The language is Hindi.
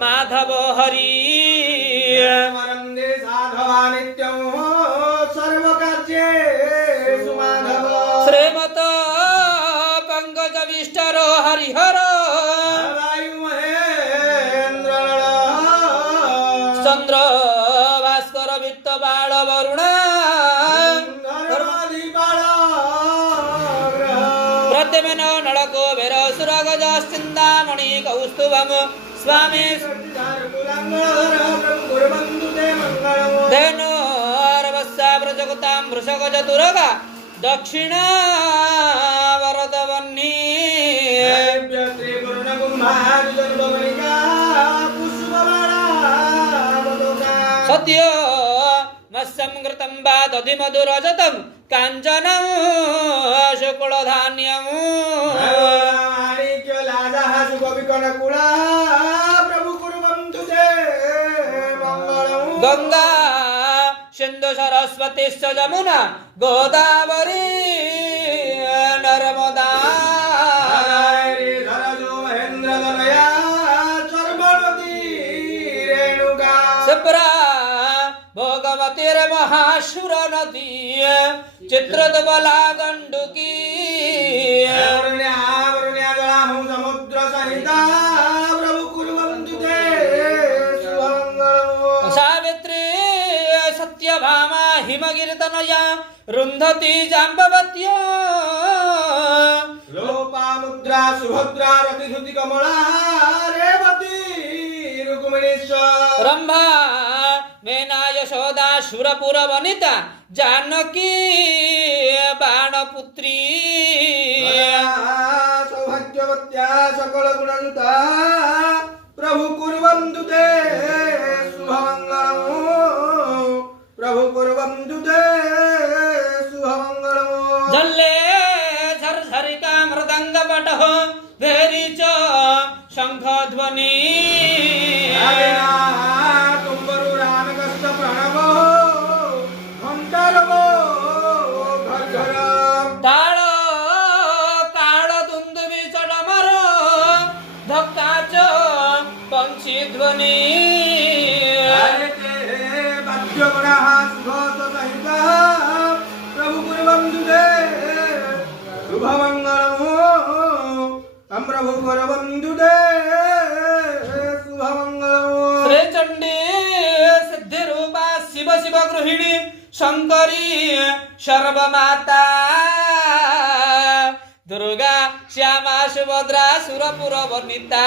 माधव हरि वरन्दे साधवा नित्यं सर्वकार्येषु माधव श्रीमत पंकजविष्टरो हरिहर वायुमहेन्द्रनळ चंद्र भास्कर वित्त बाळ वरुण प्रतिमेन नळको वेर सुरगजस्चिन्तामणि कौस्तुभम स्वामी धेनुर्वस्सा व्रजगतां वृषगजतुरगा दक्षिण वरदवह्नि सत्य मत्स्यं घृतं वा दधिमधुरजतं काञ्चनं शुक्लधान्यं गंगा सिंधु सरस्वतीश्च जमुना गोदावरी नर्मदा शिप्रा भोगवतीर्महासुर नदी चित्रद्वला गंडुकी समुद्र सहिता प्रभु कुर्वन्तु ते सावित्री सत्यभामा हिमगिरितनया रुन्धती जाम्बवत्या लोपामुद्रा सुभद्रा रतिधुति कमला रेवती रुक्मिणीश्वर रंभा मेना यशोदा सुरपुर वनिता जानकी बाणपुत्री सौभाग्यवत्या सकल गुणयुता प्रभु कुर्वन्तु ते शुभमङ्गलम् प्रभु कुर्वन्तु ते शुभमङ्गलम् जल्ले झरझरिका मृदंगपटः भेरी च शंखध्वनि तुम्बरु रानकस्त प्रणवो घंटारवो घरघर ताळ काळ दुंदुबी चडमर धक्का च पंची ध्वनि बाध्यगुणः सुघोष सहितः प्रभु कुर्वन्तु ते शुभमङ्गलम् प्रभु कुर्वन्तु ते शुभमङ्गलम् श्री चंडी सिद्धि रूपा शिव शिव गृहिणी शंकरी सर्वमाता दुर्गा श्यामा सुभद्रा सुरपुर वर्णिता